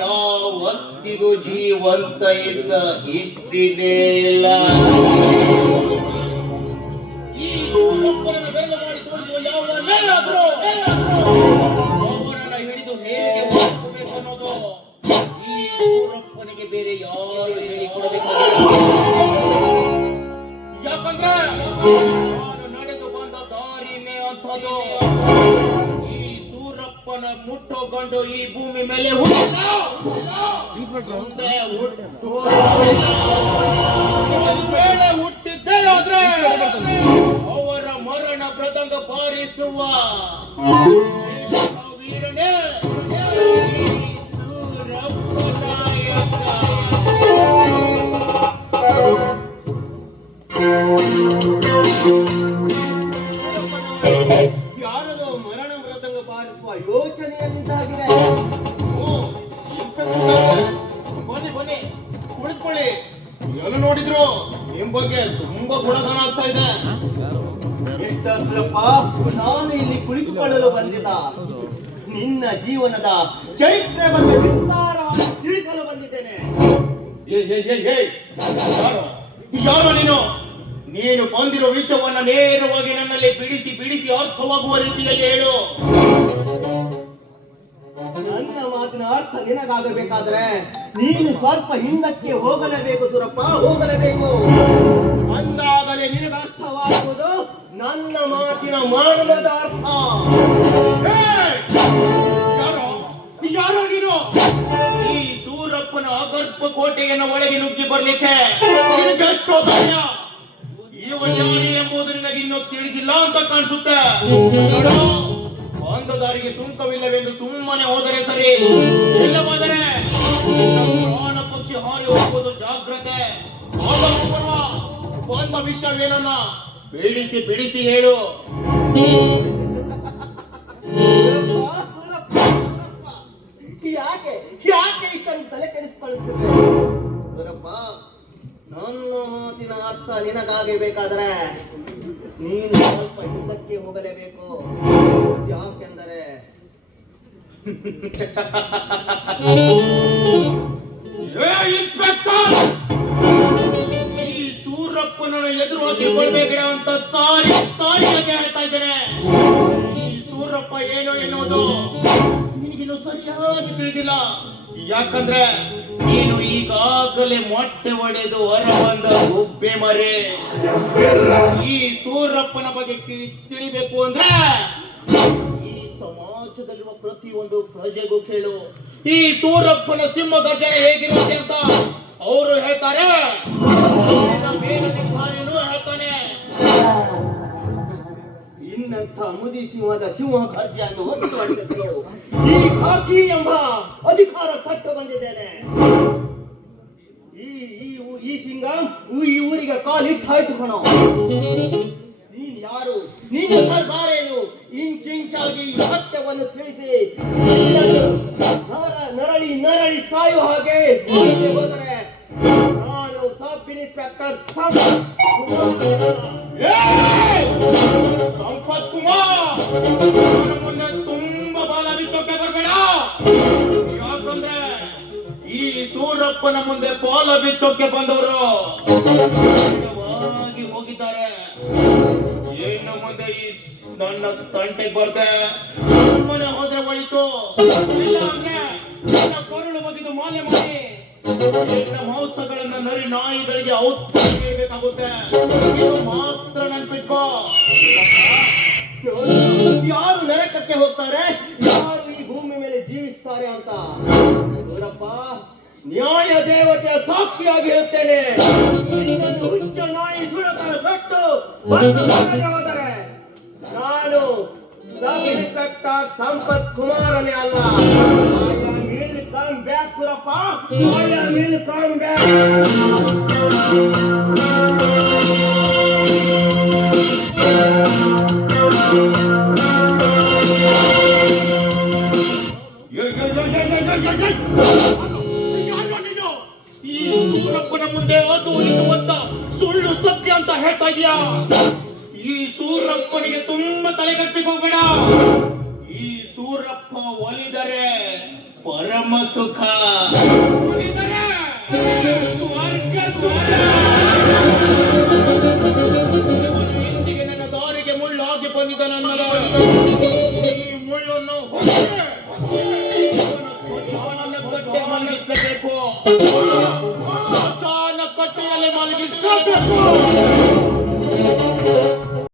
ಯಾವತ್ತಿಗೂ ಜೀವಂತ ಇದ್ದ ಇಷ್ಟಿನೇ ಇಲ್ಲ. ಈ ಸೂರಪ್ಪನನ್ನು ಬೆರಳು ಮಾಡಿ ತೋರಿಸುವ ಯಾವನ್ನೇನಾದ್ರೂ ಅವನನ್ನು ಹಿಡಿದು ಹೇಗೆ ಹೋಗಬೇಕು ಅನ್ನೋದು ಈ ಸೂರಪ್ಪನಿಗೆ ಬೇರೆ ಯಾರು ಹೇಳಿಕೊಡಬೇಕಾಗಿಲ್ಲ. ಯಾಕಂದ್ರೆ ನಾನು ನಡೆದು ಬಂದ ದಾರಿನೇ ಅಂಥದ್ದು. ಈ ಸೂರಪ್ಪನ ಮುಟ್ಟೋಗೊಂಡು ಈ ಭೂಮಿ ಮೇಲೆ ಹುಟ್ಟಿಲ್ಲ, ಮುಂದೆ ಒಂದು ವೇಳೆ ಹುಟ್ಟಿದ್ದೇ ಆದ್ರೆ ಅವರ ಮರಣ ಮೃದಂಗ ಬಾರಿಸುವ ವೀರನೇ ಯಾರದೋ ಮರಣ ಮೃದಂಗ ಬಾರಿಸುವ ಯೋಚನೆಯಲ್ಲಿದ್ದಾಗಿದೆ. ಬನ್ನಿ ಬನ್ನಿ ಕುಳಿತುಕೊಳ್ಳಿ. ಎಲ್ಲ ನೋಡಿದ್ರು ನಿಮ್ ಬಗ್ಗೆ ತುಂಬಾ ಗುಣಗಾನ ಆಗ್ತಾ ಇದೆ. ನಾನು ಇಲ್ಲಿ ಕುಳಿತುಕೊಳ್ಳಲು ಬಂದಿದ್ದ ನಿನ್ನ ಜೀವನದ ಚರಿತ್ರೆ ಬಗ್ಗೆ ವಿಸ್ತಾರವಾಗಿ ತಿಳಿಸಲು ಬಂದಿದ್ದೇನೆ. ಯಾರು ನೀನು? ನೀನು ಬಂದಿರೋ ವಿಷಯವನ್ನ ನೇರವಾಗಿ ನನ್ನಲ್ಲಿ ಬಿಡಿಸಿ ಬಿಡಿಸಿ ಅರ್ಥವಾಗುವ ರೀತಿಯಲ್ಲಿ ಹೇಳು. ನನ್ನ ಮಾತಿನ ಅರ್ಥ ನಿನಗಾಗಬೇಕಾದ್ರೆ ನೀನು ಸ್ವಲ್ಪ ಹಿಂದಕ್ಕೆ ಹೋಗಲೇಬೇಕು ಸೂರಪ್ಪ, ಹೋಗಲೇಬೇಕು. ಅಂದಾಗಲೇ ನಿನಗೆ ಅರ್ಥವಾಗುವುದು ನನ್ನ ಮಾತಿನ ಮರ್ಮದ ಅರ್ಥ. ಯಾರೋ ನೀನು? ಈ ಸೂರಪ್ಪನ ಅಗರ್ಭ ಕೋಟೆಯನ್ನು ಒಳಗೆ ನುಗ್ಗಿ ಬರ್ಲಿಕ್ಕೆ ಎಷ್ಟೋ ಧೈರ್ಯ. ಇವನ್ಯಾರಿ ಎಂಬುದು ನಿನಗೆ ಇನ್ನೂ ತಿಳಿದಿಲ್ಲ ಅಂತ ಕಾಣಿಸುತ್ತೆ. ಒಂದು ದಾರಿಗೆ ಸುಂಕವಿಲ್ಲವೆಂದು ಸುಮ್ಮನೆ ಹೋದರೆ ಸರಿ, ಇಲ್ಲವಾದರೆ ಪ್ರಾಣ ಪಕ್ಷಿ ಹಾರಿ ಹೋಗುವುದು ಜಾಗ್ರತೆ. ಬಂದ ವಿಷಯವೇನನ್ನ ಬಿಡಿಸಿ ಬಿಡಿಸಿ ಹೇಳು. ಯಾಕೆ ಯಾಕೆ ಇಷ್ಟೊಂದು ತಲೆ ಕೆಡಿಸಿಕೊಳ್ಳುತ್ತದೆ ಸೂರಪ್ಪ? ನನ್ನ ಮಾತಿನ ಅರ್ಥ ನಿನಗಾಗಬೇಕಾದ್ರೆ ನೀನು ಸ್ವಲ್ಪ ಹಿಂದಕ್ಕೆ ಹೋಗಲೇಬೇಕು. ಯಾಕೆಂದರೆ ಈ ಸೂರಪ್ಪನನ್ನು ಎದುರು ಹಾಕಿಕೊಳ್ಬೇಕಿಡ ಅಂತ ತಾಯಿಗೆ ಹೇಳ್ತಾ ಇದ್ದೇನೆ. ಈ ಸೂರಪ್ಪ ಏನು ಎನ್ನುವುದು ನಿನಗಿನ್ನು ಸರಿಯಾಗಿ ತಿಳಿದಿಲ್ಲ. ಯಾಕಂದ್ರೆ ನೀನು ಈಗಾಗಲೇ ಮೊಟ್ಟೆ ಒಡೆದು ಹೊರ ಬಂದ ಗುಬ್ಬೆ ಮರೆ. ಈ ಸೂರಪ್ಪನ ಬಗ್ಗೆ ತಿಳಿಬೇಕು ಅಂದ್ರೆ ಈ ಸಮಾಜದಲ್ಲಿರುವ ಪ್ರತಿಯೊಂದು ಪ್ರಜೆಗೂ ಕೇಳು. ಈ ಸೂರಪ್ಪನ ಸಿಂಹ ಗರ್ಜನೆ ಹೇಗಿರುತ್ತೆ ಅಂತ ಅವರು ಹೇಳ್ತಾರೆ, ಮೇಲಧಿಕಾರಿನೂ ಹೇಳ್ತಾನೆ. ಇನ್ನಂಥ ಮುದಿ ಸಿಂಹದ ಸಿಂಹ ಗರ್ಜೆಯನ್ನು ಹೊರತುಪಡಿಸಲು ಈ ಖಾಕಿ ಎಂಬ ಅಧಿಕಾರ ತಟ್ಟು ಬಂದಿದ್ದೇನೆ. ಈ ಸಿಂಗ ಈ ಊರಿಗೆ ಕಾಲಿಟ್ಟಾಯ್ತು ಕಣೋ. ನೀನ್ ಯಾರು? ನಿನ್ನ ಸರ್ಕಾರೇನು? ಇಂಚಿಂಚಾಗಿ ಸತ್ಯವನ್ನು ತಿಳಿಸಿ ನರಳಿ ನರಳಿ ಸಾಯುವ ಹಾಗೆ ಹೋದರೆ ನಾನು ಸಬ್ ಇನ್ಸ್ಪೆಕ್ಟರ್ ಸಂಪತ್ ಕುಮಾರ್ ಮುಂದೆ ತುಂಬಾ ಬಾಲ ಬಿತ್ತೋಕೆ ಬರಬೇಡ. ಯಾಕಂದ್ರೆ ಈ ಸೂರಪ್ಪನ ಮುಂದೆ ಬಾಲ ಬಿತ್ತೋಕೆ ಬಂದವರು ಹೋಗಿದ್ದಾರೆ. ಏನು ಮುಂದೆ ಈ ನನ್ನ ತಂಟೆಗೆ ಬರ್ದೆ ಸುಮ್ಮನೆ ಹೋದ್ರೆ ಒಳಿತು, ಇಲ್ಲ ಅಂದ್ರೆ ನನ್ನ ಕೊರಳು ಬಗೆದು ಮಾಲೆ ಮಾಡಿ ನನ್ನ ಮಾಂಸಗಳನ್ನ ನರಿ ನಾಯಿಗಳಿಗೆ ಔಷಧ ನೀಡಬೇಕಾಗುತ್ತೆ. ಇದು ಮಾತ್ರ ನೆನ್ಪಿಟ್ಕೋ. ಯಾರು ನರಕಕ್ಕೆ ಹೋಗ್ತಾರೆ, ಯಾರು ಈ ಭೂಮಿ ಮೇಲೆ ಜೀವಿಸ್ತಾರೆ ಅಂತ ಸೂರಪ್ಪ ನ್ಯಾಯ ದೇವತೆಯ ಸಾಕ್ಷಿಯಾಗಿ ಹೇಳುತ್ತೇನೆ. ಹುಚ್ಚ ನಾಯಿ ಸುಳತರ ಸಟ್ಟು ಹೋದರೆ ನಾನು ಸಬ್ ಇನ್ಸ್ಪೆಕ್ಟರ್ ಸಂಪತ್ ಕುಮಾರನೇ ಅಲ್ಲ. Come back Surappa, come back. ಈ ಸೂರಪ್ಪನ ಮುಂದೆ ಅದು ಇದು ಅಂತ ಸುಳ್ಳು ಸತ್ಯ ಅಂತ ಹೇಳ್ತಾ ಇದೀಯಾ? ಈ ಸೂರಪ್ಪನಿಗೆ ತುಂಬಾ ತಲೆ ಕಟ್ಟಿಗೆ ಹೋಗ್ಬೇಡ. ಈ ಸೂರಪ್ಪ ಒಲಿದರೆ ಪರಮ ನಮ್ಮ ಸುಖ. ಮುನಿದರೆ, ಸ್ವರ್ಗ ಸುಖ. ಇಂದಿಗೆ ನನ್ನ ದಾರಿಗೆ ಮುಳ್ಳು ಹಾಕಿ ಬಂದಿದ್ದ ನನ್ನ ಈ ಮುಳ್ಳನ್ನು ಅವನನ್ನ ಕಟ್ಟೆ ಮಲಗಿಸಬೇಕು. ಸ್ಮಶಾನ ಕಟ್ಟೆಯಲ್ಲಿ ಮಲಗಿಸಬೇಕು.